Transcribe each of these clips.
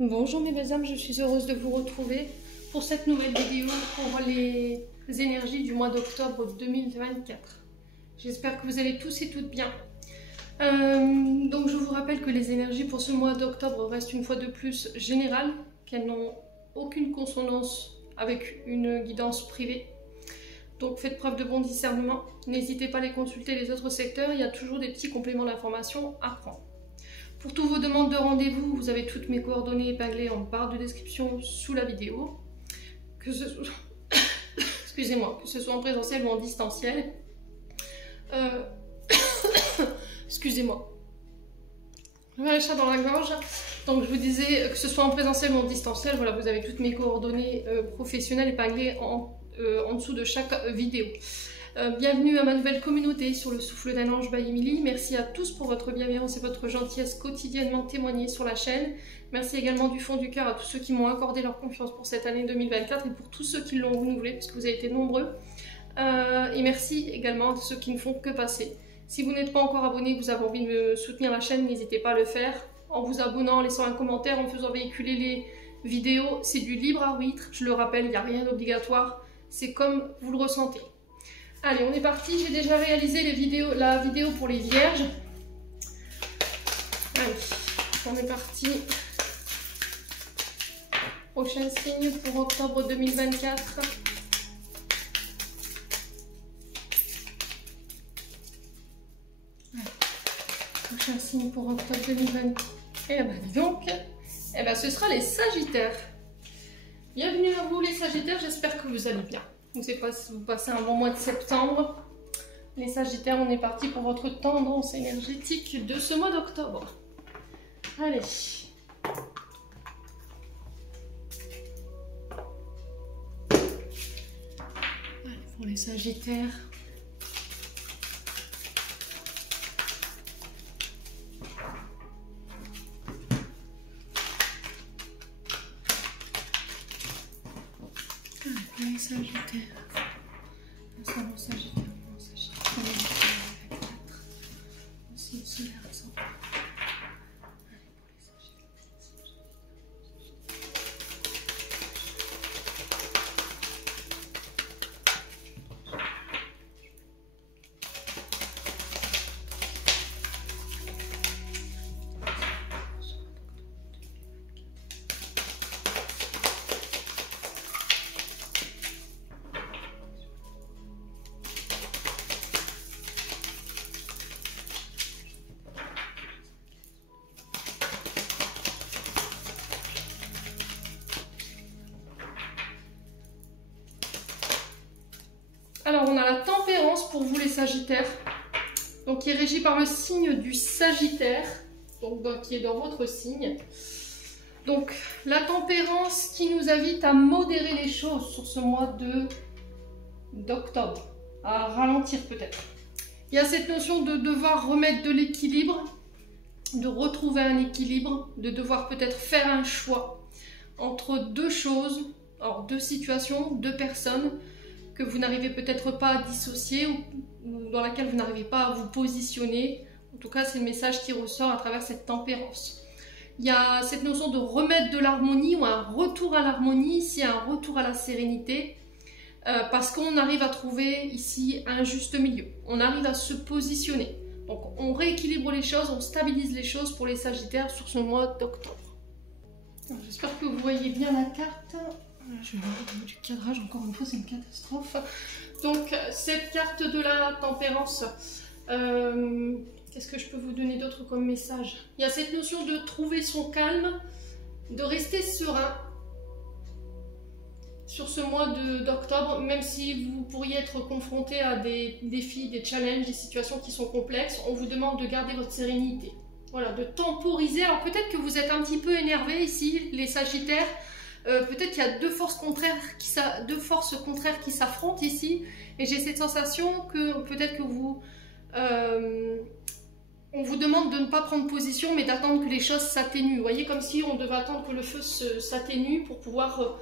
Bonjour mes belles âmes, je suis heureuse de vous retrouver pour cette nouvelle vidéo pour les énergies du mois d'octobre 2024. J'espère que vous allez tous et toutes bien. Donc je vous rappelle que les énergies pour ce mois d'octobre restent une fois de plus générales, qu'elles n'ont aucune consonance avec une guidance privée. Donc faites preuve de bon discernement, n'hésitez pas à les consulter les autres secteurs, il y a toujours des petits compléments d'information à prendre. Pour toutes vos demandes de rendez-vous, vous avez toutes mes coordonnées épinglées en barre de description sous la vidéo. Que ce soit, excusez-moi, que ce soit en présentiel ou en distanciel. Excusez-moi. J'ai un chat dans la gorge. Donc je vous disais, que ce soit en présentiel ou en distanciel, voilà, vous avez toutes mes coordonnées professionnelles épinglées en dessous de chaque vidéo. Bienvenue à ma nouvelle communauté sur le souffle d'un ange by Emily. Merci à tous pour votre bienveillance et votre gentillesse quotidiennement témoignée sur la chaîne. Merci également du fond du cœur à tous ceux qui m'ont accordé leur confiance pour cette année 2024 et pour tous ceux qui l'ont renouvelée parce que vous avez été nombreux. Et merci également à ceux qui ne font que passer. Si vous n'êtes pas encore abonné, que vous avez envie de soutenir la chaîne, n'hésitez pas à le faire en vous abonnant, en laissant un commentaire, en faisant véhiculer les vidéos. C'est du libre arbitre, je le rappelle, il n'y a rien d'obligatoire, c'est comme vous le ressentez. Allez, on est parti. J'ai déjà réalisé la vidéo pour les vierges. Allez, on est parti. Prochain signe pour octobre 2024. Allez. Prochain signe pour octobre 2024. Et ben donc, ce sera les Sagittaires. Bienvenue à vous les Sagittaires, j'espère que vous allez bien. Vous passez un bon mois de septembre. Les Sagittaires, on est parti pour votre tendance énergétique de ce mois d'octobre. Allez. Allez, pour les Sagittaires. Les Sagittaires. Ascendant Sagittaire, mon Sagittaire. 4. Aussi solaire, ascendant. Allez, pour les Sagittaires. Alors, on a la tempérance pour vous les Sagittaires, donc qui est régie par le signe du Sagittaire, donc qui est dans votre signe. Donc, la tempérance qui nous invite à modérer les choses sur ce mois d'octobre, à ralentir peut-être. Il y a cette notion de devoir remettre de l'équilibre, de retrouver un équilibre, de devoir peut-être faire un choix entre deux choses, alors deux situations, deux personnes, que vous n'arrivez peut-être pas à dissocier ou dans laquelle vous n'arrivez pas à vous positionner. En tout cas, c'est le message qui ressort à travers cette tempérance. Il y a cette notion de remettre de l'harmonie ou un retour à l'harmonie, ici un retour à la sérénité, parce qu'on arrive à trouver ici un juste milieu. On arrive à se positionner. Donc on rééquilibre les choses, on stabilise les choses pour les Sagittaires sur ce mois d'octobre. J'espère que vous voyez bien la carte. Je vais voir au niveau du cadrage, encore une fois, c'est une catastrophe. Donc, cette carte de la tempérance, qu'est-ce que je peux vous donner d'autre comme message? Il y a cette notion de trouver son calme, de rester serein sur ce mois d'octobre, même si vous pourriez être confronté à des défis, des challenges, des situations qui sont complexes, on vous demande de garder votre sérénité. Voilà, de temporiser. Alors, peut-être que vous êtes un petit peu énervé ici, les Sagittaires. Peut-être qu'il y a deux forces contraires qui s'affrontent ici, et j'ai cette sensation que peut-être que vous on vous demande de ne pas prendre position mais d'attendre que les choses s'atténuent. Vous voyez, comme si on devait attendre que le feu s'atténue pour pouvoir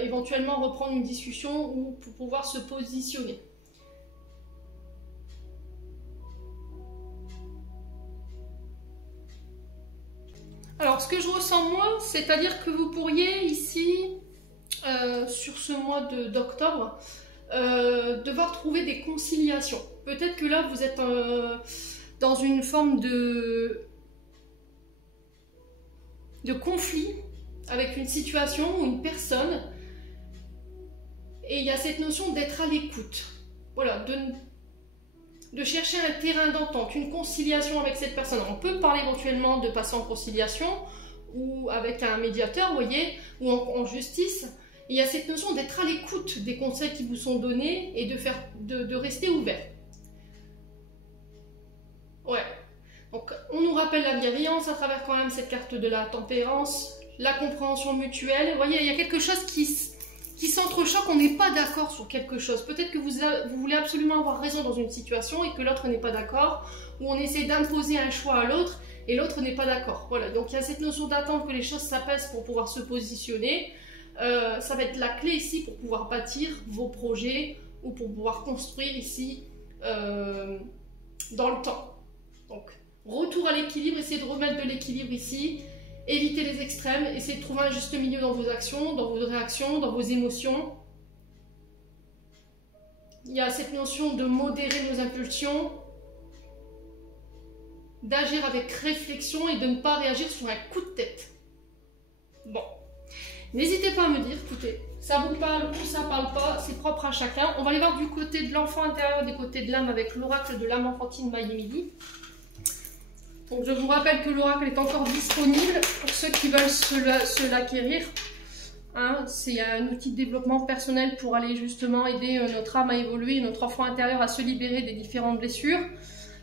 éventuellement reprendre une discussion ou pour pouvoir se positionner. Alors, ce que je ressens moi, c'est-à-dire que vous pourriez ici, sur ce mois d'octobre, devoir trouver des conciliations. Peut-être que là, vous êtes dans une forme de conflit avec une situation ou une personne. Et il y a cette notion d'être à l'écoute. Voilà, de chercher un terrain d'entente, une conciliation avec cette personne. On peut parler éventuellement de passer en conciliation ou avec un médiateur, vous voyez, ou en justice. Et il y a cette notion d'être à l'écoute des conseils qui vous sont donnés et de rester ouvert. Ouais. Donc, on nous rappelle la bienveillance à travers quand même cette carte de la tempérance, la compréhension mutuelle. Vous voyez, il y a quelque chose qui s'entrechoque, on n'est pas d'accord sur quelque chose. Peut-être que vous voulez absolument avoir raison dans une situation et que l'autre n'est pas d'accord, ou on essaie d'imposer un choix à l'autre et l'autre n'est pas d'accord. Voilà, donc il y a cette notion d'attendre que les choses s'apaisent pour pouvoir se positionner. Ça va être la clé ici pour pouvoir bâtir vos projets ou pour pouvoir construire ici dans le temps. Donc, retour à l'équilibre, essayez de remettre de l'équilibre ici. Évitez les extrêmes, essayez de trouver un juste milieu dans vos actions, dans vos réactions, dans vos émotions. Il y a cette notion de modérer nos impulsions, d'agir avec réflexion et de ne pas réagir sur un coup de tête. Bon, n'hésitez pas à me dire, écoutez, ça vous parle ou ça parle pas, c'est propre à chacun. On va aller voir du côté de l'enfant intérieur, du côté de l'âme avec l'oracle de l'âme enfantine Maï-Midi. Donc, je vous rappelle que l'oracle est encore disponible pour ceux qui veulent se l'acquérir. Hein, c'est un outil de développement personnel pour aller justement aider notre âme à évoluer, notre enfant intérieur à se libérer des différentes blessures.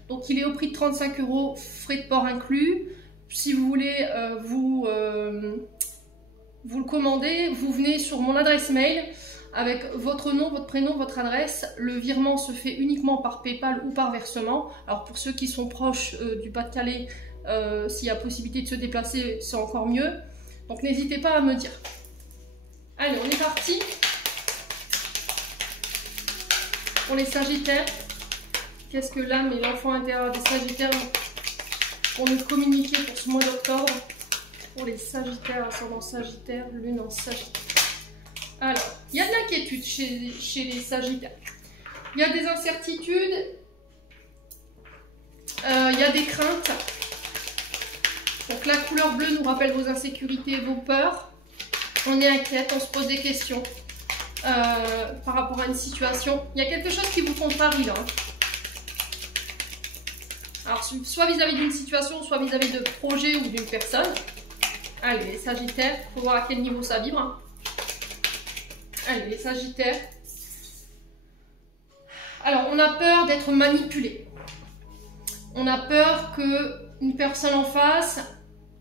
Donc, il est au prix de 35 €, frais de port inclus. Si vous voulez vous le commander, vous venez sur mon adresse mail avec votre nom, votre prénom, votre adresse. Le virement se fait uniquement par PayPal ou par versement. Alors pour ceux qui sont proches du Pas-de-Calais, s'il y a possibilité de se déplacer, c'est encore mieux. Donc n'hésitez pas à me dire. Allez, on est parti pour les Sagittaires. Qu'est-ce que l'âme et l'enfant intérieur des Sagittaires vont nous communiquer pour ce mois d'octobre? Pour les Sagittaires, ascendant Sagittaire, lune en Sagittaire. Alors, il y a de l'inquiétude chez les Sagittaires. Il y a des incertitudes. Il y a des craintes. Donc la couleur bleue nous rappelle vos insécurités et vos peurs. On est inquiète, on se pose des questions par rapport à une situation. Il y a quelque chose qui vous contrarie là. Alors, soit vis-à-vis d'une situation, soit vis-à-vis de projets ou d'une personne. Allez, les Sagittaires, il faut voir à quel niveau ça vibre. Hein. Allez, les Sagittaires. Alors, on a peur d'être manipulé. On a peur qu'une personne en face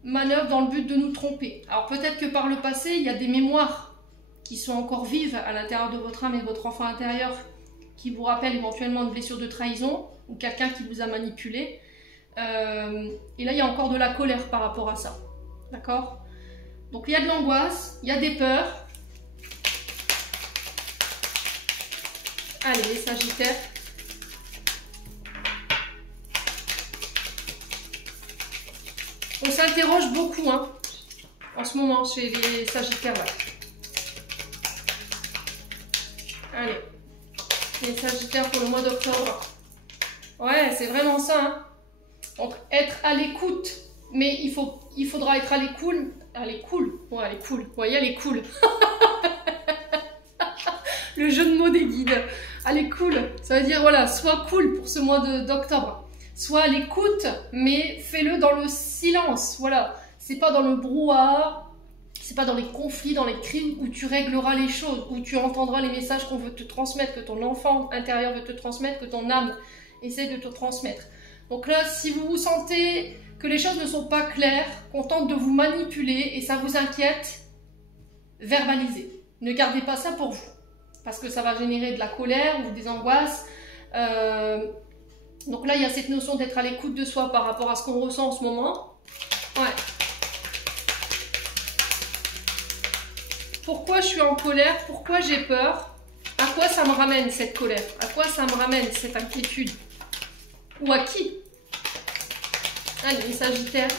manœuvre dans le but de nous tromper. Alors, peut-être que par le passé, il y a des mémoires qui sont encore vives à l'intérieur de votre âme et de votre enfant intérieur qui vous rappellent éventuellement une blessure de trahison ou quelqu'un qui vous a manipulé. Et là, il y a encore de la colère par rapport à ça. D'accord? Donc, il y a de l'angoisse, il y a des peurs. Allez, les Sagittaires. On s'interroge beaucoup hein, en ce moment chez les Sagittaires. Là. Allez, les Sagittaires pour le mois d'octobre. Ouais, c'est vraiment ça. Hein. Donc, être à l'écoute. Mais il faudra être à l'écoute. Elle est cool. Ouais, elle est cool. Vous voyez, elle est cool. Le jeu de mots des guides. Elle est cool. Ça veut dire, voilà, sois cool pour ce mois d'octobre. Sois à l'écoute, mais fais-le dans le silence. Voilà. C'est pas dans le brouhaha. C'est pas dans les conflits, dans les cris où tu régleras les choses, où tu entendras les messages qu'on veut te transmettre, que ton enfant intérieur veut te transmettre, que ton âme essaie de te transmettre. Donc là, si vous vous sentez que les choses ne sont pas claires, qu'on tente de vous manipuler et ça vous inquiète, verbalisez. Ne gardez pas ça pour vous. Parce que ça va générer de la colère ou des angoisses. Donc là, il y a cette notion d'être à l'écoute de soi par rapport à ce qu'on ressent en ce moment. Ouais. Pourquoi je suis en colère? Pourquoi j'ai peur? À quoi ça me ramène cette colère? À quoi ça me ramène cette inquiétude? Ou à qui? Allez, les Sagittaires.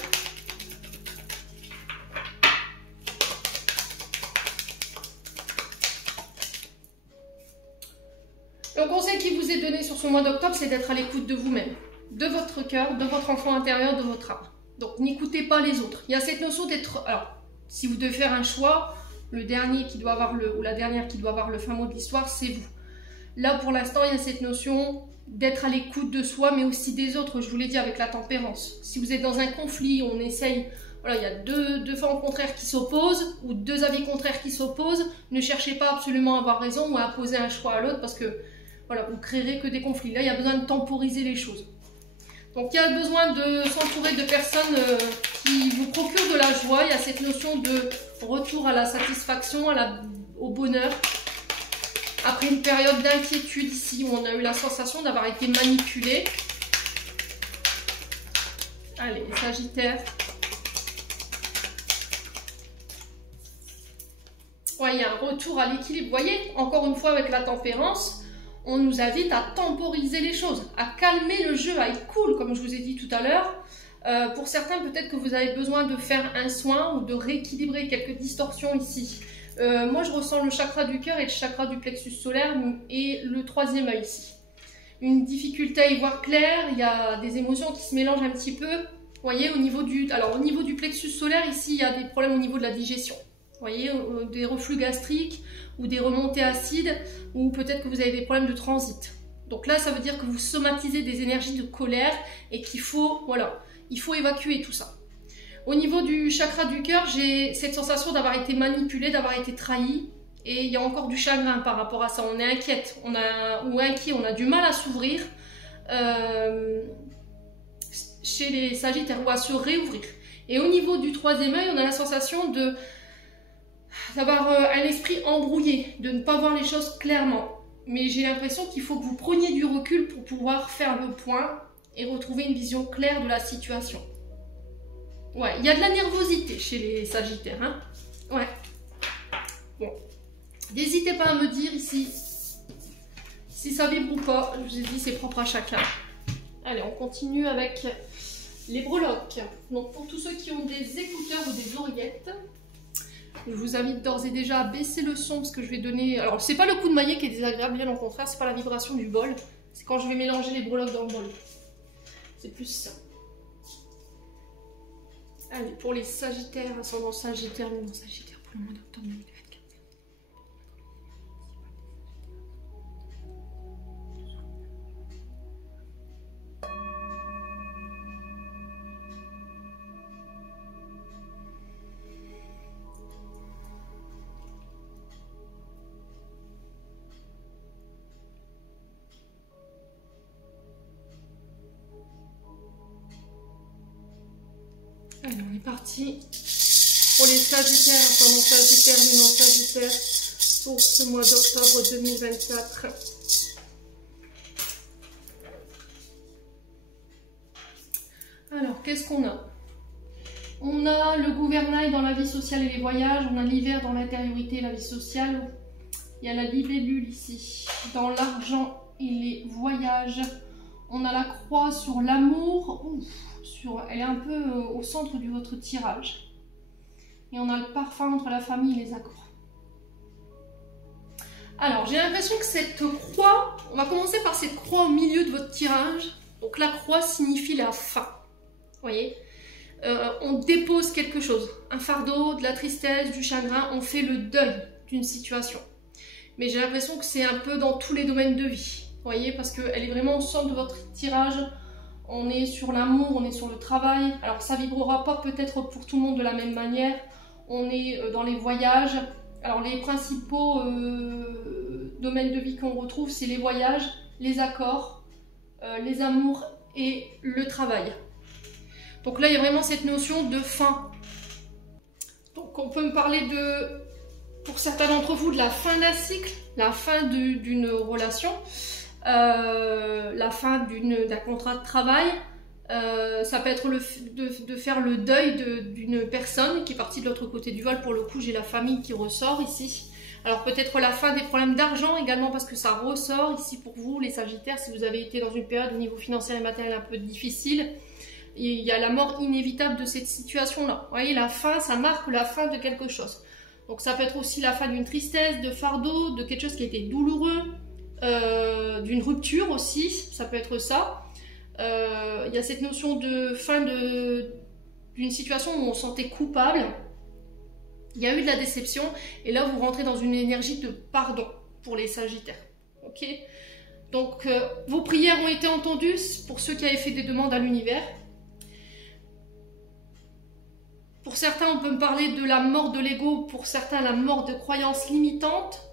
vous est donné sur ce mois d'octobre, c'est d'être à l'écoute de vous-même, de votre cœur, de votre enfant intérieur, de votre âme. Donc n'écoutez pas les autres. Il y a cette notion d'être... Alors, si vous devez faire un choix, le dernier qui doit avoir ou la dernière qui doit avoir le fin mot de l'histoire, c'est vous. Là, pour l'instant, il y a cette notion d'être à l'écoute de soi, mais aussi des autres, je vous l'ai dit, avec la tempérance. Si vous êtes dans un conflit, on essaye... Voilà, il y a deux formes contraires qui s'opposent, ou deux avis contraires qui s'opposent, ne cherchez pas absolument à avoir raison ou à imposer un choix à l'autre, parce que voilà, vous ne créerez que des conflits. Là, il y a besoin de temporiser les choses. Donc il y a besoin de s'entourer de personnes qui vous procurent de la joie. Il y a cette notion de retour à la satisfaction, au bonheur. Après une période d'inquiétude ici, où on a eu la sensation d'avoir été manipulé. Allez, les Sagittaires. Ouais, il y a un retour à l'équilibre. Vous voyez, encore une fois avec la tempérance, on nous invite à temporiser les choses, à calmer le jeu, à être cool, comme je vous ai dit tout à l'heure. Pour certains, peut-être que vous avez besoin de faire un soin ou de rééquilibrer quelques distorsions ici. Moi, je ressens le chakra du cœur et le chakra du plexus solaire et le troisième œil ici. Une difficulté à y voir clair, il y a des émotions qui se mélangent un petit peu. Vous voyez, au niveau du plexus solaire, ici, il y a des problèmes au niveau de la digestion. Vous voyez, des reflux gastriques ou des remontées acides, ou peut-être que vous avez des problèmes de transit. Donc là, ça veut dire que vous somatisez des énergies de colère et qu'il faut, voilà, il faut évacuer tout ça. Au niveau du chakra du cœur, j'ai cette sensation d'avoir été manipulée, d'avoir été trahie, et il y a encore du chagrin par rapport à ça. On est inquiète, ou inquiet, on a du mal à s'ouvrir chez les Sagittaires, ou à se réouvrir. Et au niveau du troisième œil, on a la sensation d'avoir un esprit embrouillé, de ne pas voir les choses clairement. Mais j'ai l'impression qu'il faut que vous preniez du recul pour pouvoir faire le point et retrouver une vision claire de la situation. Ouais, il y a de la nervosité chez les Sagittaires, hein. Ouais. Bon. N'hésitez pas à me dire ici si ça vibre ou pas. Je vous ai dit, c'est propre à chacun. Allez, on continue avec les breloques. Donc pour tous ceux qui ont des écouteurs ou des oreillettes, je vous invite d'ores et déjà à baisser le son parce que je vais donner... Alors, c'est pas le coup de maillet qui est désagréable, bien au contraire, c'est pas la vibration du bol. C'est quand je vais mélanger les breloques dans le bol. C'est plus ça. Allez, pour les Sagittaires, ascendant Sagittaire, luminant Sagittaire, pour le mois d'octobre 2024. Allez, on est parti pour les Sagittaires, ascendant Sagittaire, luminant Sagittaire, pour ce mois d'octobre 2024. Alors, qu'est-ce qu'on a? On a le gouvernail dans la vie sociale et les voyages, on a l'hiver dans l'intériorité et la vie sociale. Il y a la libellule ici, dans l'argent et les voyages. On a la croix sur l'amour, elle est un peu au centre de votre tirage. Et on a le parfum entre la famille et les accords. Alors, j'ai l'impression que cette croix, on va commencer par cette croix au milieu de votre tirage. Donc la croix signifie la fin. Vous voyez, on dépose quelque chose, un fardeau, de la tristesse, du chagrin, on fait le deuil d'une situation. Mais j'ai l'impression que c'est un peu dans tous les domaines de vie. Vous voyez, parce qu'elle est vraiment au centre de votre tirage. On est sur l'amour, on est sur le travail. Alors ça vibrera pas peut-être pour tout le monde de la même manière. On est dans les voyages. Alors les principaux domaines de vie qu'on retrouve, c'est les voyages, les accords, les amours et le travail. Donc là, il y a vraiment cette notion de fin. Donc on peut me parler de, pour certains d'entre vous, de la fin d'un cycle, la fin d'une relation. La fin d'un contrat de travail, ça peut être de faire le deuil d'une personne qui est partie de l'autre côté du voile. Pour le coup, j'ai la famille qui ressort ici. Alors peut-être la fin des problèmes d'argent également, parce que ça ressort ici pour vous les Sagittaires. Si vous avez été dans une période au niveau financier et matériel un peu difficile, il y a la mort inévitable de cette situation-là. Vous voyez, la fin, ça marque la fin de quelque chose. Donc ça peut être aussi la fin d'une tristesse, de fardeau, de quelque chose qui a été douloureux. d'une rupture aussi, ça peut être ça. Il y a cette notion de fin d'une situation où on se sentait coupable. Il y a eu de la déception et là vous rentrez dans une énergie de pardon pour les Sagittaires. Ok, donc vos prières ont été entendues pour ceux qui avaient fait des demandes à l'univers. Pour certains, on peut me parler de la mort de l'ego, pour certains, la mort de croyances limitantes.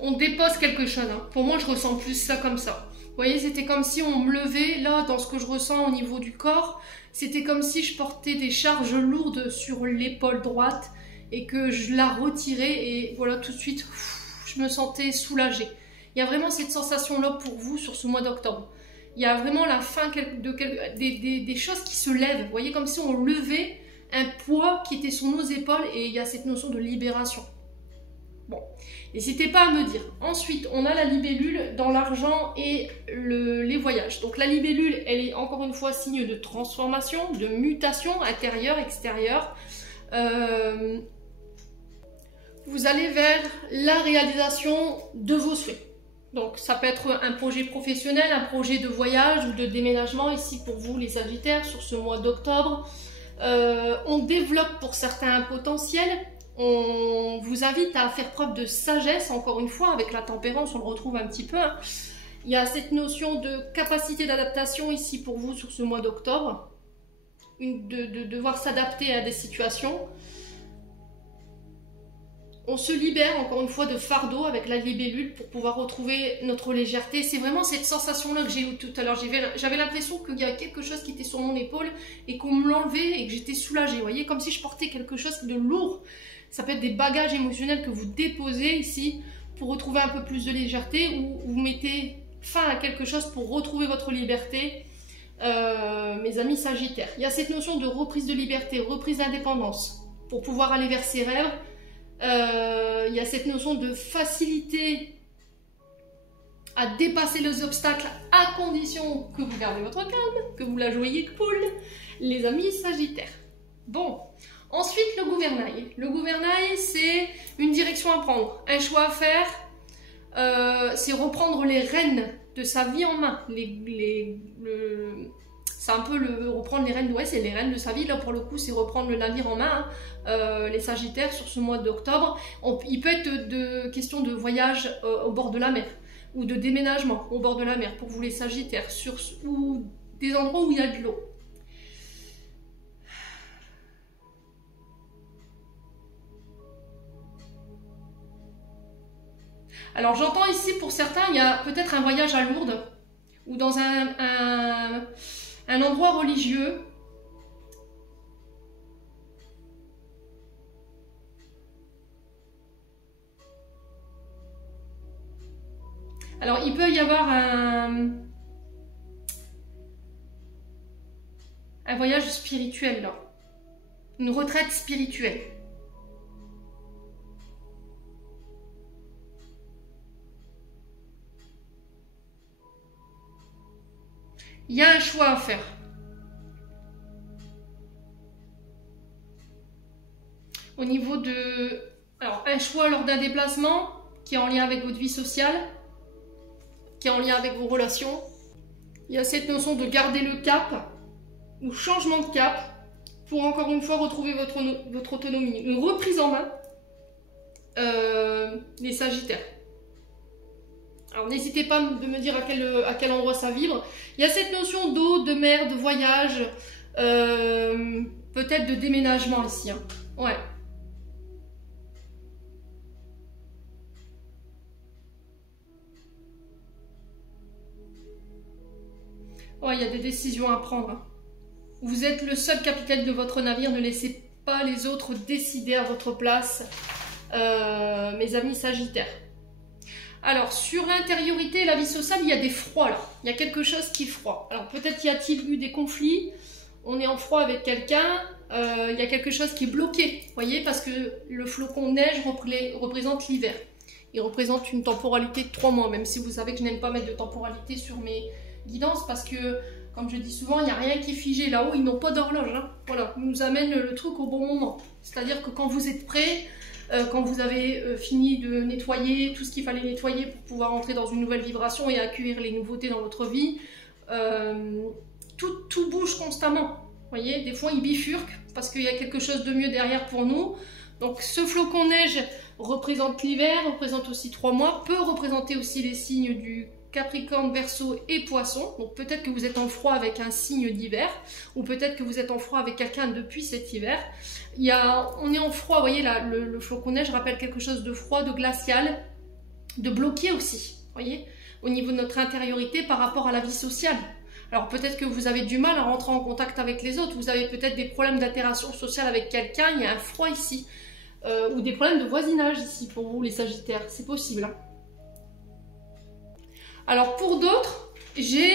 On dépose quelque chose. Hein. Pour moi, je ressens plus ça comme ça. Vous voyez, c'était comme si on me levait, là, dans ce que je ressens au niveau du corps, c'était comme si je portais des charges lourdes sur l'épaule droite et que je la retirais et voilà, tout de suite, je me sentais soulagée. Il y a vraiment cette sensation-là pour vous sur ce mois d'octobre. Il y a vraiment la fin des choses qui se lèvent. Vous voyez, comme si on levait un poids qui était sur nos épaules et il y a cette notion de libération. Bon, n'hésitez pas à me dire. Ensuite, on a la libellule dans l'argent et les voyages. Donc la libellule, elle est encore une fois signe de transformation, de mutation intérieure, extérieure. Vous allez vers la réalisation de vos souhaits. Donc ça peut être un projet professionnel, un projet de voyage ou de déménagement ici pour vous les Sagittaires sur ce mois d'octobre. On développe pour certains un potentiel. On vous invite à faire preuve de sagesse, encore une fois, avec la tempérance, on le retrouve un petit peu. Hein. Il y a cette notion de capacité d'adaptation ici pour vous sur ce mois d'octobre, de devoir s'adapter à des situations. On se libère, encore une fois, de fardeau avec la libellule pour pouvoir retrouver notre légèreté. C'est vraiment cette sensation-là que j'ai eue tout à l'heure. J'avais l'impression qu'il y avait quelque chose qui était sur mon épaule et qu'on me l'enlevait et que j'étais soulagée. Vous voyez, comme si je portais quelque chose de lourd. Ça peut être des bagages émotionnels que vous déposez ici pour retrouver un peu plus de légèreté ou vous mettez fin à quelque chose pour retrouver votre liberté, mes amis Sagittaires. Il y a cette notion de reprise de liberté, reprise d'indépendance pour pouvoir aller vers ses rêves. Il y a cette notion de facilité à dépasser les obstacles à condition que vous gardez votre calme, que vous la jouiez cool, les amis Sagittaires. Bon. Ensuite, le gouvernail. Le gouvernail, c'est une direction à prendre, un choix à faire, c'est reprendre les rênes de sa vie en main. C'est un peu reprendre les rênes, ouais, c'est les rênes de sa vie. Là, pour le coup, c'est reprendre le navire en main. Hein. Les Sagittaires, sur ce mois d'octobre, il peut être question de voyage au bord de la mer ou de déménagement au bord de la mer pour vous les Sagittaires, ou des endroits où il y a de l'eau. Alors j'entends ici pour certains, il y a peut-être un voyage à Lourdes ou dans un endroit religieux. Alors il peut y avoir un voyage spirituel là, une retraite spirituelle. Il y a un choix à faire. Au niveau de... Alors, un choix lors d'un déplacement qui est en lien avec votre vie sociale, qui est en lien avec vos relations. Il y a cette notion de garder le cap, ou changement de cap, pour encore une fois retrouver votre autonomie. Une reprise en main, les Sagittaires. Alors n'hésitez pas de me dire à quel endroit ça vibre. Il y a cette notion d'eau, de mer, de voyage, peut-être de déménagement ici. Hein. Ouais. Ouais, il y a des décisions à prendre. Hein. Vous êtes le seul capitaine de votre navire, ne laissez pas les autres décider à votre place, mes amis Sagittaires. Alors, sur l'intériorité et la vie sociale, il y a des froids là. Il y a quelque chose qui est froid. Alors, peut-être y a-t-il eu des conflits. On est en froid avec quelqu'un. Il y a quelque chose qui est bloqué. Vous voyez, parce que le flocon de neige représente l'hiver. Il représente une temporalité de 3 mois, même si vous savez que je n'aime pas mettre de temporalité sur mes guidances parce que, comme je dis souvent, il n'y a rien qui est figé. Là-haut, ils n'ont pas d'horloge. Hein. Voilà, ils nous amènent le truc au bon moment. C'est-à-dire que quand vous êtes prêt, quand vous avez fini de nettoyer tout ce qu'il fallait nettoyer pour pouvoir entrer dans une nouvelle vibration et accueillir les nouveautés dans votre vie, tout bouge constamment. Vous voyez, des fois, il bifurque parce qu'il y a quelque chose de mieux derrière pour nous. Donc, ce flocon neige représente l'hiver, représente aussi 3 mois, peut représenter aussi les signes du Capricorne, Verseau et Poisson. Donc, peut-être que vous êtes en froid avec un signe d'hiver, ou peut-être que vous êtes en froid avec quelqu'un depuis cet hiver. On est en froid, vous voyez, là, le flocon neige rappelle quelque chose de froid, de glacial, de bloqué aussi, vous voyez, au niveau de notre intériorité par rapport à la vie sociale. Alors peut-être que vous avez du mal à rentrer en contact avec les autres, vous avez peut-être des problèmes d'interaction sociale avec quelqu'un, il y a un froid ici, ou des problèmes de voisinage ici pour vous les Sagittaires, c'est possible. Hein. Alors pour d'autres, j'ai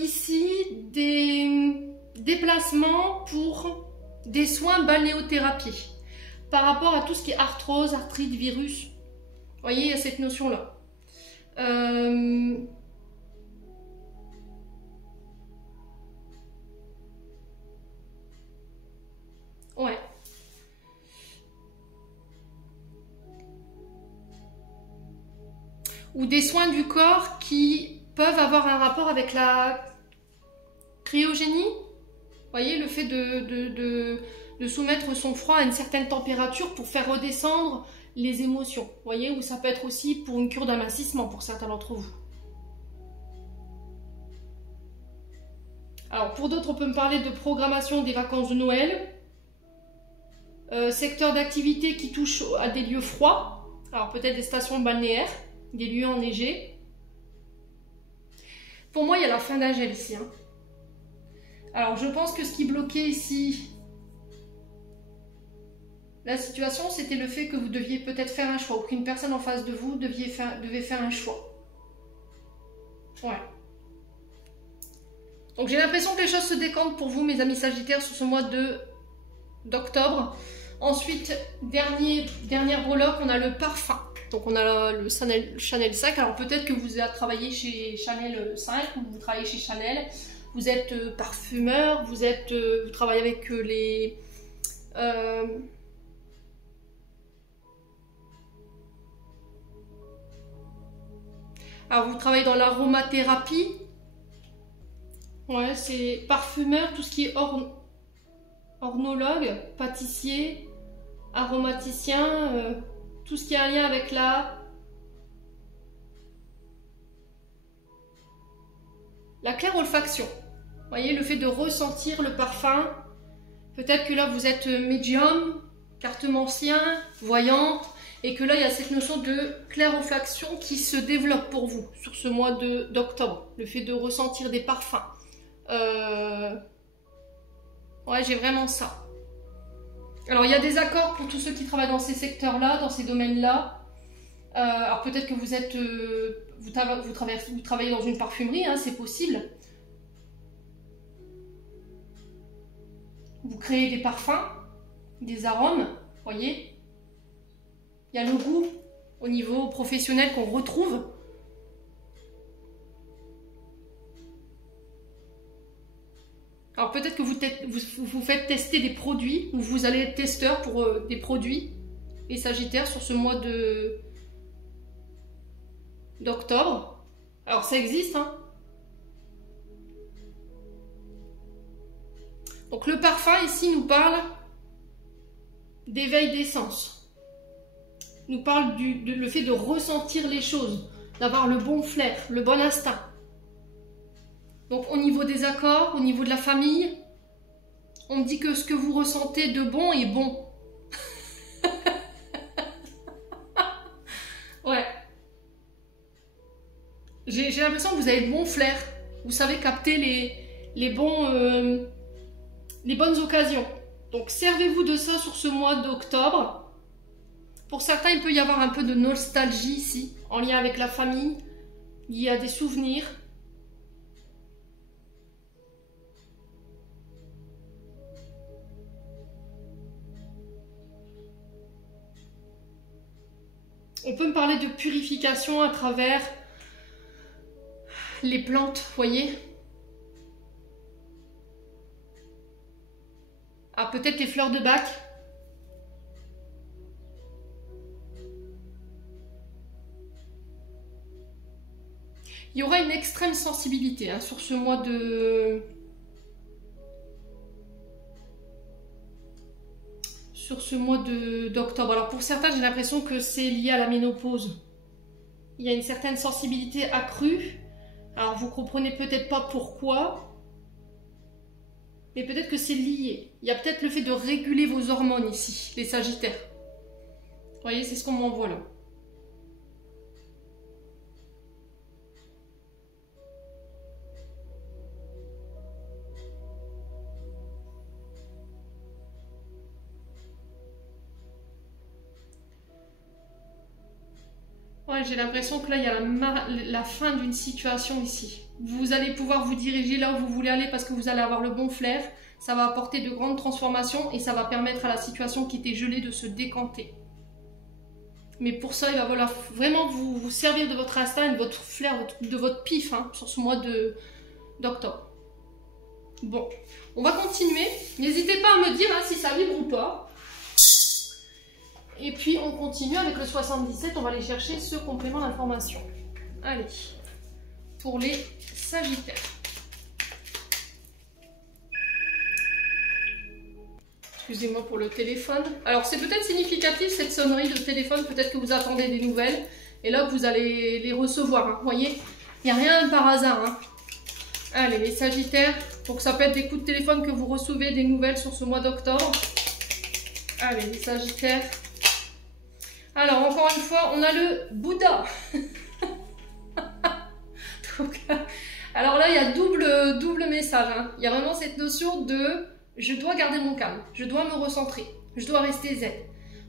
ici des déplacements pour des soins balnéothérapie par rapport à tout ce qui est arthrose, arthrite, virus. Vous voyez, il y a cette notion-là. Ouais. Ou des soins du corps qui peuvent avoir un rapport avec la cryogénie. Vous voyez, le fait de soumettre son froid à une certaine température pour faire redescendre les émotions. Vous voyez, ou ça peut être aussi pour une cure d'amincissement pour certains d'entre vous. Alors, pour d'autres, on peut me parler de programmation des vacances de Noël. Secteur d'activité qui touche à des lieux froids. Alors, peut-être des stations balnéaires, des lieux enneigés. Pour moi, il y a la fin d'un gel ici. Hein. Alors, je pense que ce qui bloquait ici la situation, c'était le fait que vous deviez peut-être faire un choix, ou qu'une personne en face de vous devait faire un choix. Ouais. Donc, j'ai l'impression que les choses se décantent pour vous, mes amis Sagittaires, sur ce mois d'octobre. Ensuite, dernière breloque, on a le parfum. Donc, on a le Chanel 5. Alors, peut-être que vous avez travaillé chez Chanel 5 ou vous travaillez chez Chanel. Vous êtes parfumeur, vous travaillez avec les... alors, vous travaillez dans l'aromathérapie. Ouais, c'est parfumeur, tout ce qui est ornologue, pâtissier, aromaticien, tout ce qui a un lien avec la clairolfaction. Vous voyez, le fait de ressentir le parfum. Peut-être que là, vous êtes médium, cartomancien, voyante, et que là, il y a cette notion de clairolfaction qui se développe pour vous sur ce mois d'octobre. Le fait de ressentir des parfums. Ouais, j'ai vraiment ça. Alors, il y a des accords pour tous ceux qui travaillent dans ces secteurs-là, dans ces domaines-là. Alors, peut-être que vous êtes... vous travaillez dans une parfumerie, hein, c'est possible. Vous créez des parfums, des arômes, vous voyez. Il y a le goût au niveau professionnel qu'on retrouve. Alors peut-être que vous faites tester des produits, ou vous allez être testeur pour des produits, les Sagittaires, sur ce mois d'octobre. Alors ça existe, hein. Donc le parfum ici nous parle d'éveil d'essence. Nous parle le fait de ressentir les choses, d'avoir le bon flair, le bon instinct. Donc au niveau des accords, au niveau de la famille, on me dit que ce que vous ressentez de bon est bon. Ouais. J'ai l'impression que vous avez le bon flair. Vous savez capter les bonnes occasions. Donc servez-vous de ça sur ce mois d'octobre. Pour certains, il peut y avoir un peu de nostalgie ici, en lien avec la famille. Il y a des souvenirs. On peut me parler de purification à travers les plantes, vous voyez. Ah, peut-être les fleurs de bac. Il y aura une extrême sensibilité hein, sur ce mois de... d'octobre. Alors pour certains, j'ai l'impression que c'est lié à la ménopause. Il y a une certaine sensibilité accrue. Alors vous comprenez peut-être pas pourquoi, mais peut-être que c'est lié. Il y a peut-être le fait de réguler vos hormones ici, les Sagittaires. Vous voyez, c'est ce qu'on m'envoie là. Ouais, j'ai l'impression que là, il y a la fin d'une situation ici. Vous allez pouvoir vous diriger là où vous voulez aller parce que vous allez avoir le bon flair. Ça va apporter de grandes transformations et ça va permettre à la situation qui était gelée de se décanter. Mais pour ça, il va falloir vraiment vous servir de votre instinct et de votre flair, de votre pif hein, sur ce mois d'octobre. Bon, on va continuer. N'hésitez pas à me dire hein, si ça vibre ou pas. Et puis on continue avec le 77, on va aller chercher ce complément d'information. Allez, pour les Sagittaires. Excusez-moi pour le téléphone. Alors c'est peut-être significatif cette sonnerie de téléphone, peut-être que vous attendez des nouvelles. Et là vous allez les recevoir, hein. Vous voyez, il n'y a rien par hasard. Hein. Allez, les Sagittaires, donc ça peut être des coups de téléphone que vous recevez, des nouvelles sur ce mois d'octobre. Allez, les Sagittaires. Alors, encore une fois, on a le Bouddha. Donc, alors là, il y a double message. Hein. Il y a vraiment cette notion de « je dois garder mon calme, je dois me recentrer, je dois rester zen ».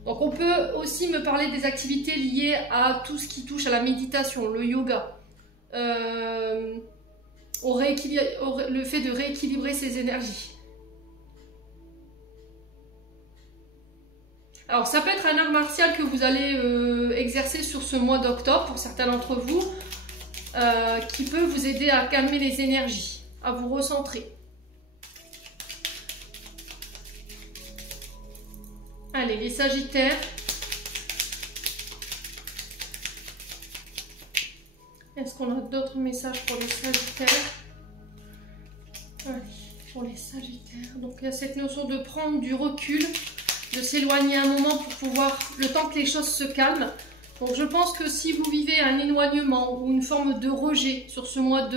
Donc, on peut aussi me parler des activités liées à tout ce qui touche à la méditation, le yoga, le fait de rééquilibrer ses énergies. Alors ça peut être un art martial que vous allez exercer sur ce mois d'octobre pour certains d'entre vous, qui peut vous aider à calmer les énergies, à vous recentrer. Allez, les Sagittaires. Est-ce qu'on a d'autres messages pour les Sagittaires? Allez, pour les Sagittaires. Donc il y a cette notion de prendre du recul, de s'éloigner un moment pour pouvoir, le temps que les choses se calment. Donc je pense que si vous vivez un éloignement ou une forme de rejet sur ce mois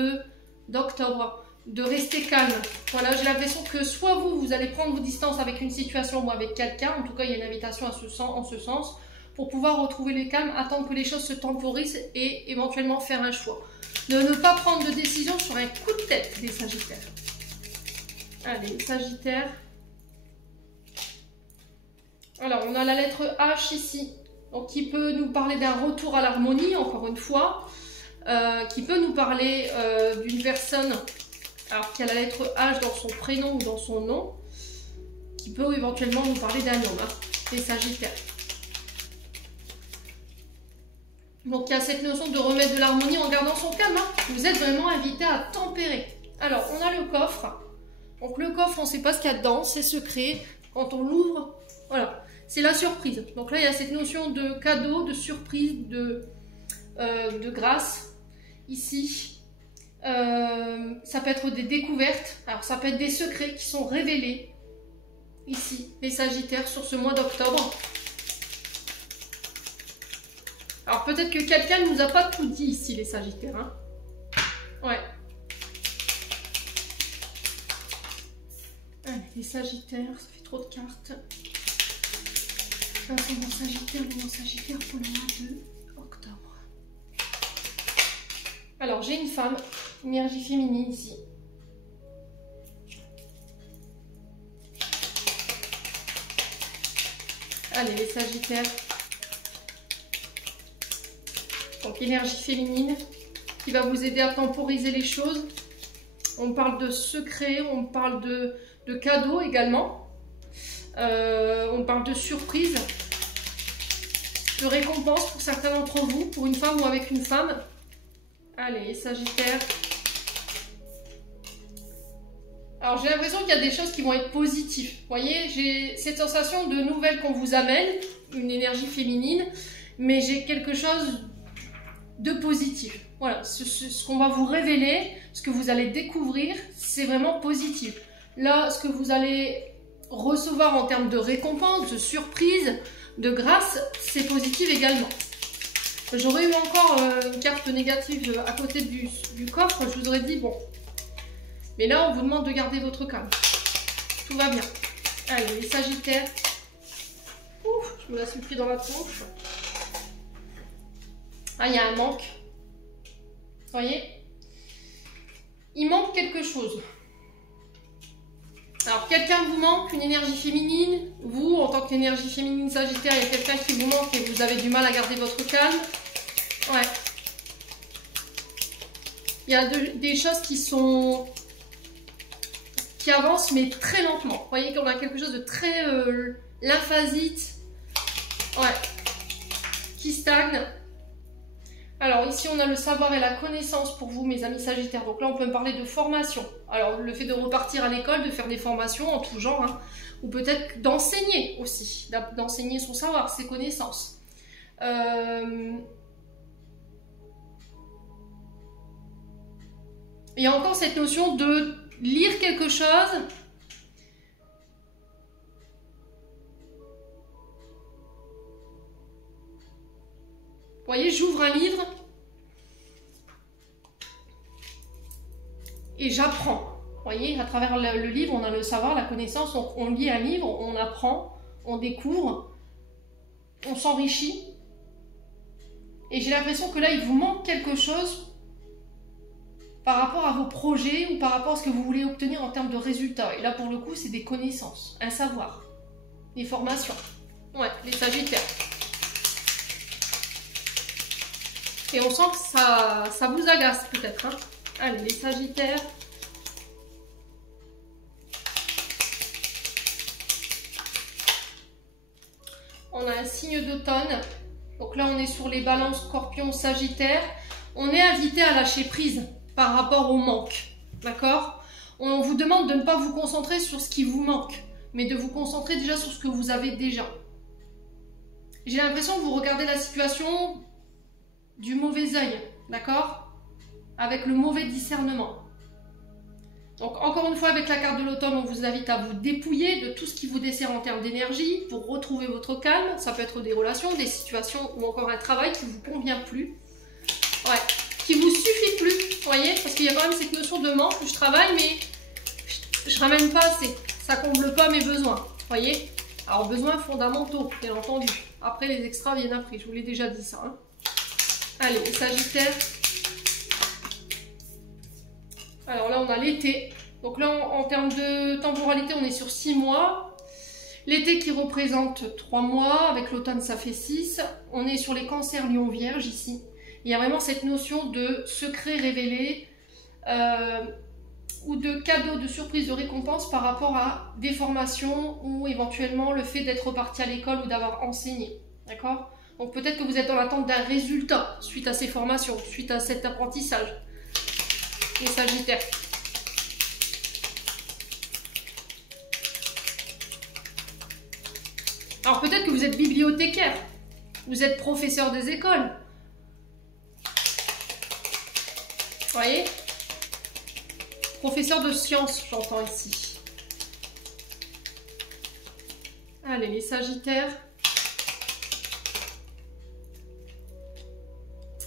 d'octobre, de rester calme. Voilà, j'ai l'impression que soit vous allez prendre vos distances avec une situation ou avec quelqu'un, en tout cas il y a une invitation en ce sens, pour pouvoir retrouver le calme, attendre que les choses se temporisent et éventuellement faire un choix. De ne pas prendre de décision sur un coup de tête des Sagittaires. Allez, Sagittaires. Alors, on a la lettre H ici, donc qui peut nous parler d'un retour à l'harmonie, encore une fois, qui peut nous parler d'une personne alors, qui a la lettre H dans son prénom ou dans son nom, qui peut éventuellement nous parler d'un homme, hein, les Sagittaires. Donc, il y a cette notion de remettre de l'harmonie en gardant son calme. Hein. Vous êtes vraiment invité à tempérer. Alors, on a le coffre. Donc, le coffre, on ne sait pas ce qu'il y a dedans, c'est secret. Quand on l'ouvre, voilà. C'est la surprise. Donc là, il y a cette notion de cadeau, de surprise, de grâce. Ici, ça peut être des découvertes. Alors, ça peut être des secrets qui sont révélés. Ici, les Sagittaires, sur ce mois d'octobre. Alors, peut-être que quelqu'un ne nous a pas tout dit ici, les Sagittaires. Hein. Ouais. Allez, les Sagittaires, ça fait trop de cartes. C'est mon Sagittaire pour le mois d'octobre. Alors, j'ai une femme, énergie féminine ici. Allez, les Sagittaires. Donc, énergie féminine qui va vous aider à temporiser les choses. On parle de secrets, on parle de cadeaux également. On parle de surprise. de récompense pour certains d'entre vous, pour une femme ou avec une femme. Allez, Sagittaire. Alors, j'ai l'impression qu'il y a des choses qui vont être positives. Vous voyez, j'ai cette sensation de nouvelles qu'on vous amène, une énergie féminine, mais j'ai quelque chose de positif. Voilà, ce qu'on va vous révéler, ce que vous allez découvrir, c'est vraiment positif. Là, ce que vous allez recevoir en termes de récompense, de surprise, de grâce, c'est positif également. J'aurais eu encore une carte négative à côté du coffre, je vous aurais dit bon. Mais là, on vous demande de garder votre calme. Tout va bien. Allez, les Sagittaires. Ouf, je me la suis pris dans la tronche. Ah, il y a un manque. Vous voyez? Il manque quelque chose. Alors, quelqu'un vous manque, une énergie féminine. Vous, en tant qu'énergie féminine Sagittaire, il y a quelqu'un qui vous manque et vous avez du mal à garder votre calme. Ouais. Il y a des choses qui avancent, mais très lentement. Vous voyez qu'on a quelque chose de très lymphasite. Ouais. Qui stagne. Alors ici on a le savoir et la connaissance pour vous mes amis Sagittaires. Donc là on peut me parler de formation. Alors le fait de repartir à l'école, de faire des formations en tout genre. Hein, ou peut-être d'enseigner aussi. D'enseigner son savoir, ses connaissances. Il y a encore cette notion de lire quelque chose. Vous voyez, j'ouvre un livre et j'apprends. Vous voyez, à travers le livre, on a le savoir, la connaissance. Donc, on lit un livre, on apprend, on découvre, on s'enrichit. Et j'ai l'impression que là, il vous manque quelque chose par rapport à vos projets ou par rapport à ce que vous voulez obtenir en termes de résultats. Et là, pour le coup, c'est des connaissances, un savoir, des formations. Ouais, les Sagittaires. Et on sent que ça vous agace peut-être. Hein. Allez, les Sagittaires. On a un signe d'automne. Donc là, on est sur les balances Scorpion, Sagittaire. On est invité à lâcher prise par rapport au manque. D'accord? On vous demande de ne pas vous concentrer sur ce qui vous manque, mais de vous concentrer déjà sur ce que vous avez déjà. J'ai l'impression que vous regardez la situation du mauvais œil, d'accord? Avec le mauvais discernement. Donc encore une fois, avec la carte de l'automne, on vous invite à vous dépouiller de tout ce qui vous dessert en termes d'énergie pour retrouver votre calme. Ça peut être des relations, des situations ou encore un travail qui ne vous convient plus. Ouais, qui vous suffit plus, vous voyez? Parce qu'il y a quand même cette notion de manque, je travaille mais je ramène pas assez. Ça comble pas mes besoins, vous voyez? Alors besoins fondamentaux, bien entendu. Après les extras viennent après, je vous l'ai déjà dit ça. Hein. Allez, les Sagittaires. Alors là, on a l'été. Donc là, en termes de temporalité, on est sur 6 mois. L'été qui représente 3 mois. Avec l'automne, ça fait 6. On est sur les cancers Lion Vierge ici. Il y a vraiment cette notion de secret révélé ou de cadeau, de surprise, de récompense par rapport à des formations ou éventuellement le fait d'être reparti à l'école ou d'avoir enseigné. D'accord ? Donc peut-être que vous êtes dans l'attente d'un résultat suite à ces formations, suite à cet apprentissage. Les Sagittaires. Alors peut-être que vous êtes bibliothécaire, vous êtes professeur des écoles. Vous voyez? Professeur de sciences, j'entends ici. Allez, les Sagittaires.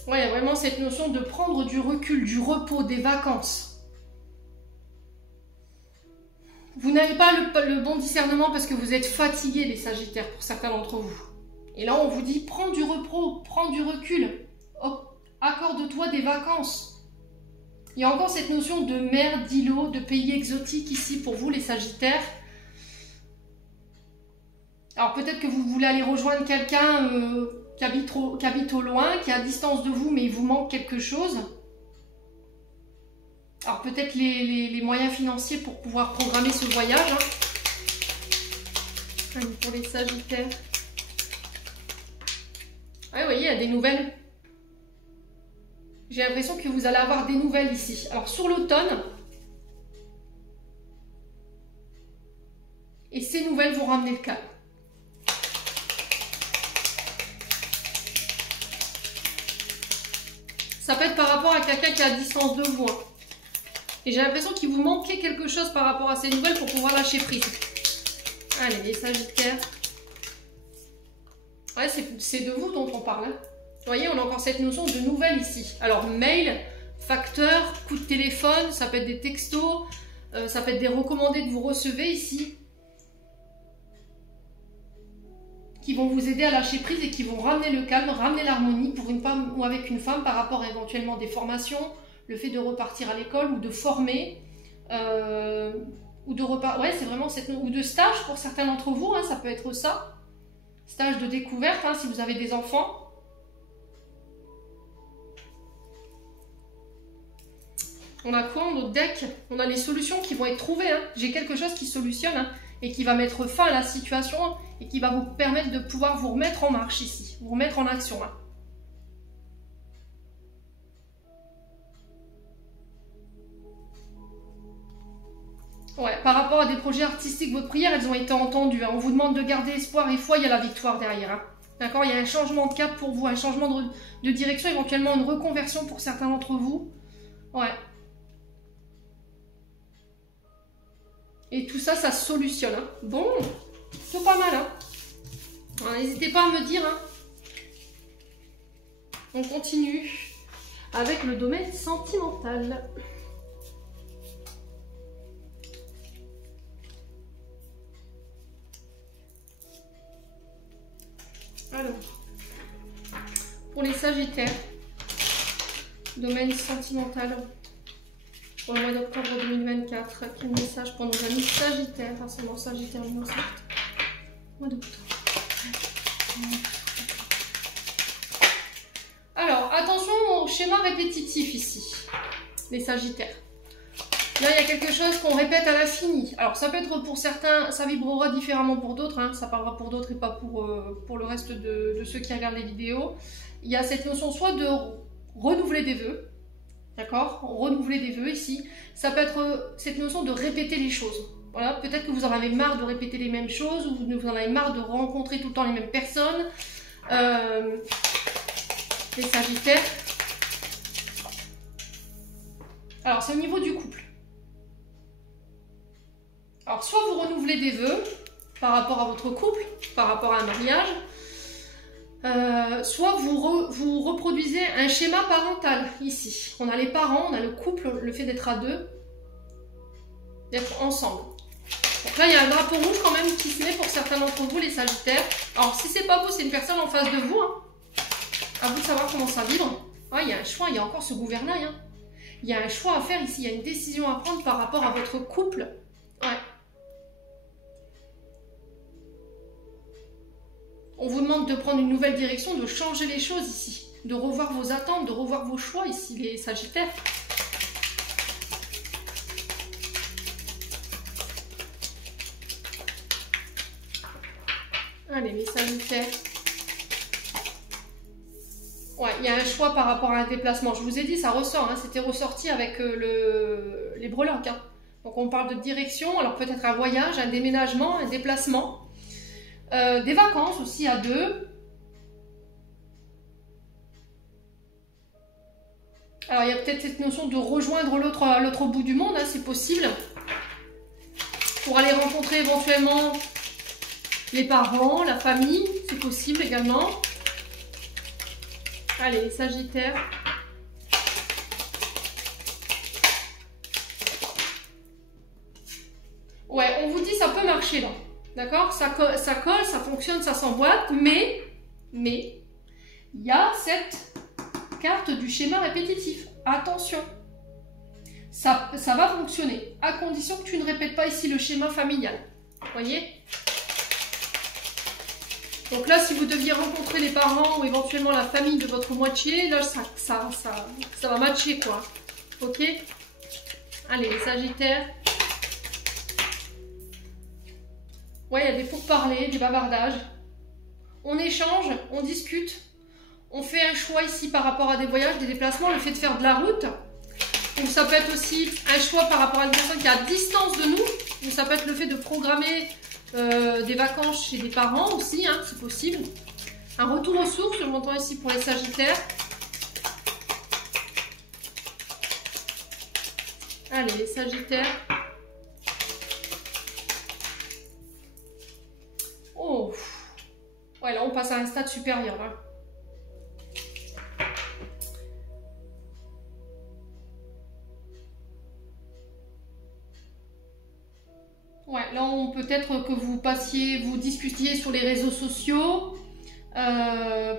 Ouais, il y a vraiment cette notion de prendre du recul, du repos, des vacances. Vous n'avez pas le bon discernement parce que vous êtes fatigués, les Sagittaires, pour certains d'entre vous. Et là, on vous dit, prends du repos, prends du recul. Oh, accorde-toi des vacances. Il y a encore cette notion de mer, d'îlot, de pays exotiques ici pour vous, les Sagittaires. Alors peut-être que vous voulez aller rejoindre quelqu'un qui habite au loin, qui est à distance de vous, mais il vous manque quelque chose. Alors peut-être les moyens financiers pour pouvoir programmer ce voyage. Hein. Allez, pour les Sagittaires. Ouais, vous voyez, il y a des nouvelles. J'ai l'impression que vous allez avoir des nouvelles ici. Alors, sur l'automne, et ces nouvelles vont ramener le calme. Ça peut être par rapport à quelqu'un qui est à distance de vous. Hein. Et j'ai l'impression qu'il vous manquait quelque chose par rapport à ces nouvelles pour pouvoir lâcher prise. Allez, les Sagittaires. Ouais, c'est de vous dont on parle. Hein. Vous voyez, on a encore cette notion de nouvelles ici. Alors, mail, facteur, coup de téléphone, ça peut être des textos, ça peut être des recommandés que vous recevez ici. Qui vont vous aider à lâcher prise et qui vont ramener le calme, ramener l'harmonie pour une femme ou avec une femme par rapport à éventuellement des formations, le fait de repartir à l'école ou de former, ou de ouais, c'est vraiment cette ou de stage pour certains d'entre vous, hein, ça peut être ça, stage de découverte, hein, si vous avez des enfants. On a quoi en notre deck? On a les solutions qui vont être trouvées. Hein. J'ai quelque chose qui solutionne hein, et qui va mettre fin à la situation et qui va vous permettre de pouvoir vous remettre en marche ici, vous remettre en action. Hein. Ouais, par rapport à des projets artistiques, vos prières, elles ont été entendues. Hein. On vous demande de garder espoir et foi, il y a la victoire derrière. Hein. D'accord? Il y a un changement de cap pour vous, un changement de direction, éventuellement une reconversion pour certains d'entre vous. Ouais. Et tout ça, ça se solutionne. Hein. Bon, c'est pas mal. Hein. N'hésitez pas à me dire. Hein. On continue avec le domaine sentimental. Alors, pour les Sagittaires, domaine sentimental. Pour le mois d'octobre 2024, quel message pour nos amis Sagittaires, ascendant Sagittaire, mois d'octobre. Alors, attention au schéma répétitif ici, les Sagittaires. Là, il y a quelque chose qu'on répète à l'infini. Alors, ça peut être pour certains, ça vibrera différemment pour d'autres, hein, ça parlera pour d'autres et pas pour le reste de ceux qui regardent les vidéos. Il y a cette notion soit de renouveler des vœux, d'accord? Renouveler des vœux ici. Ça peut être cette notion de répéter les choses. Voilà, peut-être que vous en avez marre de répéter les mêmes choses ou vous en avez marre de rencontrer tout le temps les mêmes personnes. Les Sagittaires. Alors, c'est au niveau du couple. Alors, soit vous renouvelez des vœux par rapport à votre couple, par rapport à un mariage, soit vous reproduisez un schéma parental ici. On a les parents, on a le couple, le fait d'être à deux, d'être ensemble. Donc là, il y a un drapeau rouge quand même qui se met pour certains d'entre vous, les Sagittaires. Alors, si c'est pas vous, c'est une personne en face de vous. Hein. À vous de savoir comment ça vibre. Ah, il y a un choix, il y a encore ce gouvernail. Hein. Il y a un choix à faire ici, il y a une décision à prendre par rapport à votre couple. Ouais. On vous demande de prendre une nouvelle direction, de changer les choses ici, de revoir vos attentes, de revoir vos choix ici, les Sagittaires. Allez, les Sagittaires. Ouais, il y a un choix par rapport à un déplacement. Je vous ai dit, ça ressort, hein, c'était ressorti avec les breloques. Hein. Donc on parle de direction, alors peut-être un voyage, un déménagement, un déplacement. Des vacances aussi à deux. Alors il y a peut-être cette notion de rejoindre l'autre bout du monde, hein, c'est possible. Pour aller rencontrer éventuellement les parents, la famille, c'est possible également. Allez, Sagittaire. Ouais, on vous dit ça peut marcher là. D'accord, ça colle, ça fonctionne, ça s'emboîte, mais il y a cette carte du schéma répétitif. Attention, ça va fonctionner, à condition que tu ne répètes pas ici le schéma familial. Vous voyez? Donc là, si vous deviez rencontrer les parents ou éventuellement la famille de votre moitié, là, ça va matcher, quoi. Ok? Allez, les Sagittaires. Ouais, il y a des pourparlers, des bavardages. On échange, on discute. on fait un choix ici par rapport à des voyages, des déplacements, le fait de faire de la route. Donc ça peut être aussi un choix par rapport à une personne qui est à distance de nous. Donc ça peut être le fait de programmer des vacances chez des parents aussi, hein, c'est possible. Un retour aux sources, je m'entends ici pour les Sagittaires. Allez, les Sagittaires. Oh, ouais, là on passe à un stade supérieur. Hein. Ouais, là on peut-être que vous passiez, vous discutiez sur les réseaux sociaux.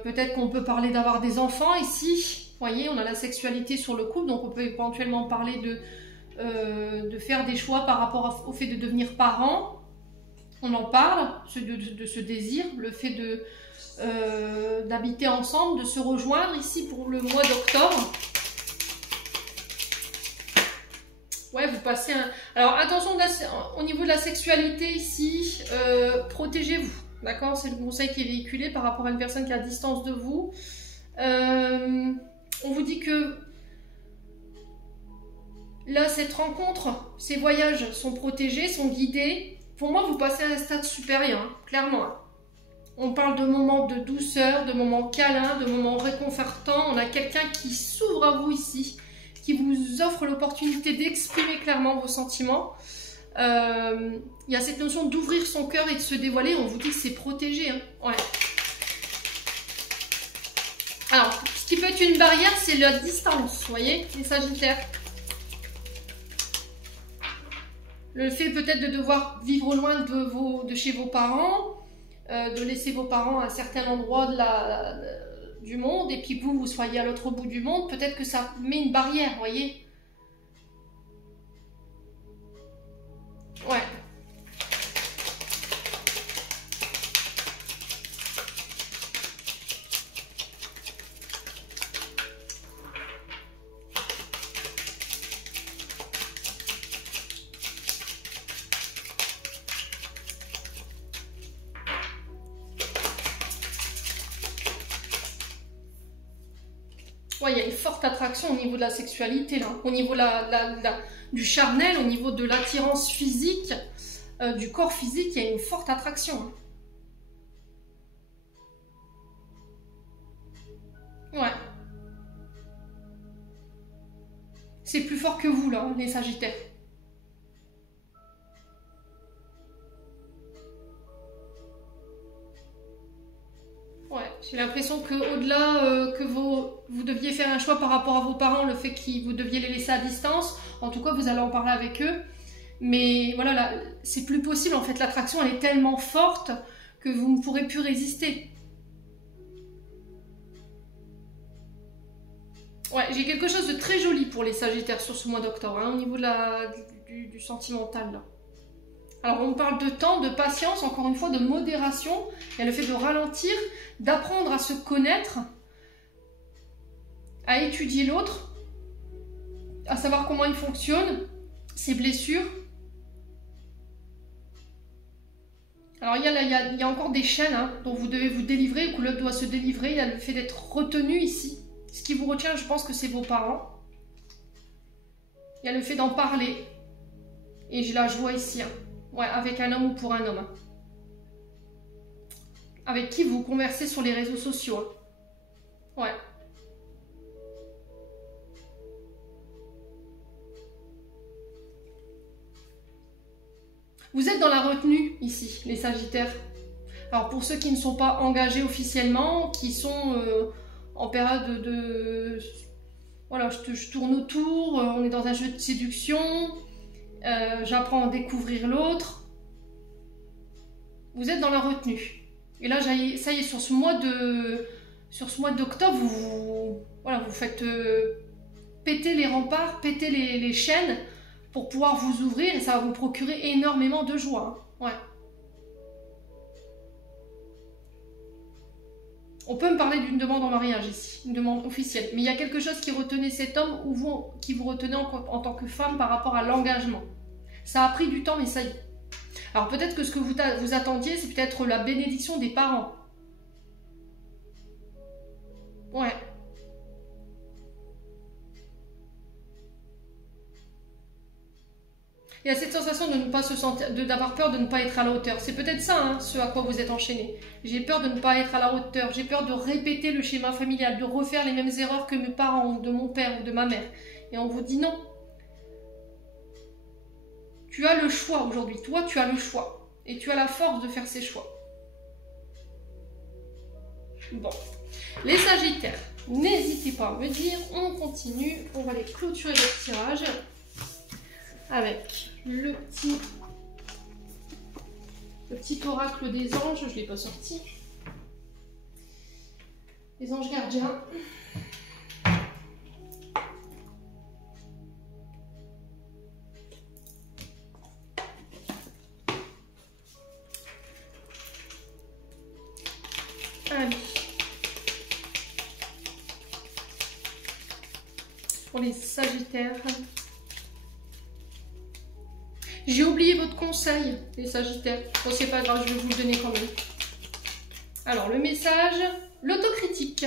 Peut-être qu'on peut parler d'avoir des enfants ici. Vous voyez, on a la sexualité sur le couple, donc on peut éventuellement parler de faire des choix par rapport au fait de devenir parent. On en parle, de ce désir, le fait d'habiter ensemble, de se rejoindre ici pour le mois d'octobre. Ouais, vous passez un... Alors attention, au niveau de la sexualité ici, protégez-vous. D'accord? C'est le conseil qui est véhiculé par rapport à une personne qui est à distance de vous. On vous dit que là, cette rencontre, ces voyages sont protégés, sont guidés. Pour moi, vous passez à un stade supérieur, hein, clairement. Hein. On parle de moments de douceur, de moments câlins, de moments réconfortants. On a quelqu'un qui s'ouvre à vous ici, qui vous offre l'opportunité d'exprimer clairement vos sentiments. Il y a cette notion d'ouvrir son cœur et de se dévoiler. On vous dit que c'est protégé. Hein. Ouais. Alors, ce qui peut être une barrière, c'est la distance. Vous voyez, les Sagittaires. Le fait peut-être de devoir vivre loin de chez vos parents, de laisser vos parents à un certain endroit du monde, et puis vous soyez à l'autre bout du monde, peut-être que ça met une barrière, vous voyez. Ouais. Ouais, il y a une forte attraction au niveau de la sexualité, là. Au niveau du charnel, au niveau de l'attirance physique, du corps physique, il y a une forte attraction. Hein. Ouais. C'est plus fort que vous, là, les Sagittaires. Ouais, j'ai l'impression qu'au-delà que vous deviez faire un choix par rapport à vos parents, le fait que vous deviez les laisser à distance, en tout cas vous allez en parler avec eux, mais voilà, là, c'est plus possible, en fait l'attraction elle est tellement forte que vous ne pourrez plus résister. Ouais, j'ai quelque chose de très joli pour les Sagittaires sur ce mois d'octobre, hein, au niveau du sentimental là. Alors on parle de temps, de patience, encore une fois de modération, il y a le fait de ralentir, d'apprendre à se connaître, à étudier l'autre, à savoir comment il fonctionne, ses blessures. Alors il y a encore des chaînes hein, dont vous devez vous délivrer, que l'autre doit se délivrer, il y a le fait d'être retenu ici. Ce qui vous retient, je pense que c'est vos parents. Il y a le fait d'en parler, et j'ai la joie ici. Hein. Ouais, avec un homme ou pour un homme. Avec qui vous conversez sur les réseaux sociaux. Ouais. Vous êtes dans la retenue ici, les Sagittaires. Alors pour ceux qui ne sont pas engagés officiellement, qui sont en période de... Voilà, je tourne autour, on est dans un jeu de séduction... j'apprends à découvrir l'autre. Vous êtes dans la retenue. Et là, ça y est, sur ce mois d'octobre, vous faites péter les remparts, péter les chaînes pour pouvoir vous ouvrir et ça va vous procurer énormément de joie. Hein. Ouais. On peut me parler d'une demande en mariage ici, une demande officielle. Mais il y a quelque chose qui retenait cet homme ou qui vous retenait en tant que femme par rapport à l'engagement. Ça a pris du temps, mais ça y est. Alors peut-être que ce que vous attendiez, c'est peut-être la bénédiction des parents. Ouais. Il y a cette sensation de ne pas se sentir, d'avoir peur de ne pas être à la hauteur. C'est peut-être ça, hein, ce à quoi vous êtes enchaîné. J'ai peur de ne pas être à la hauteur. J'ai peur de répéter le schéma familial, de refaire les mêmes erreurs que mes parents, ou de mon père, ou de ma mère. Et on vous dit non. Tu as le choix aujourd'hui. Toi, tu as le choix. Et tu as la force de faire ces choix. Bon. Les Sagittaires, n'hésitez pas à me dire. On continue. On va les clôturer le tirage. Avec le petit oracle des anges, je ne l'ai pas sorti. Les anges gardiens. Allez. Pour les Sagittaires. J'ai oublié votre conseil, les Sagittaires. Bon, c'est pas grave, je vais vous le donner quand même. Alors, le message, l'autocritique.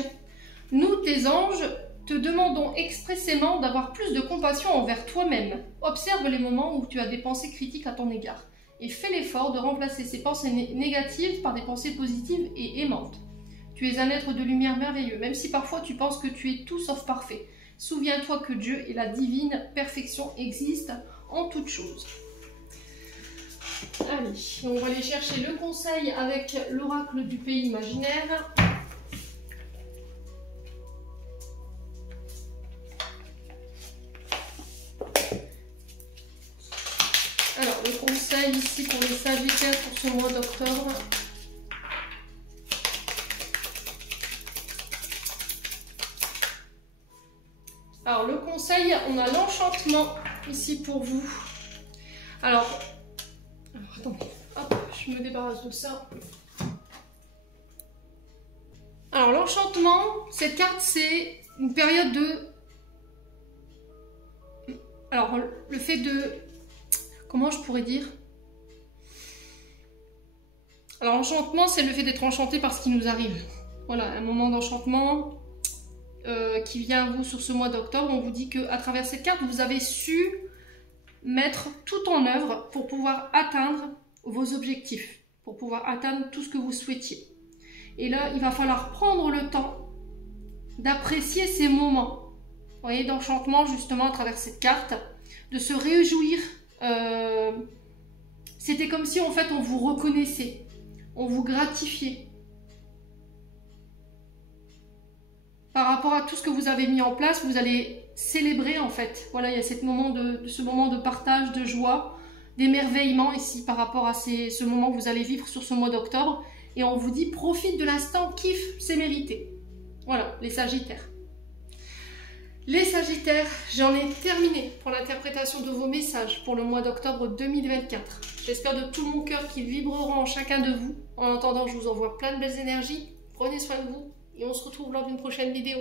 Nous, tes anges, te demandons expressément d'avoir plus de compassion envers toi-même. Observe les moments où tu as des pensées critiques à ton égard et fais l'effort de remplacer ces pensées négatives par des pensées positives et aimantes. Tu es un être de lumière merveilleux, même si parfois tu penses que tu es tout sauf parfait. Souviens-toi que Dieu et la divine perfection existent en toutes choses. Allez, on va aller chercher le conseil avec l'oracle du pays imaginaire. Alors, le conseil ici pour les Sagittaires pour ce mois d'octobre. Alors, le conseil, on a l'enchantement ici pour vous. Alors attendez, hop, je me débarrasse de ça. Alors, l'enchantement, cette carte, c'est une période de... Alors, le fait de... Comment je pourrais dire? Alors, l'enchantement, c'est le fait d'être enchanté par ce qui nous arrive. Voilà, un moment d'enchantement qui vient à vous sur ce mois d'octobre. On vous dit qu'à travers cette carte, vous avez su mettre tout en œuvre pour pouvoir atteindre vos objectifs, pour pouvoir atteindre tout ce que vous souhaitiez. Et là, il va falloir prendre le temps d'apprécier ces moments, vous voyez, d'enchantement justement à travers cette carte, de se réjouir. C'était comme si en fait on vous reconnaissait, on vous gratifiait par rapport à tout ce que vous avez mis en place. Vous allez célébrer en fait. Voilà, il y a ce moment de partage, de joie, d'émerveillement ici par rapport à ce moment que vous allez vivre sur ce mois d'octobre. Et on vous dit, profite de l'instant, kiffe, c'est mérité. Voilà, les Sagittaires. Les Sagittaires, j'en ai terminé pour l'interprétation de vos messages pour le mois d'octobre 2024. J'espère de tout mon cœur qu'ils vibreront en chacun de vous. En attendant, je vous envoie plein de belles énergies. Prenez soin de vous et on se retrouve lors d'une prochaine vidéo.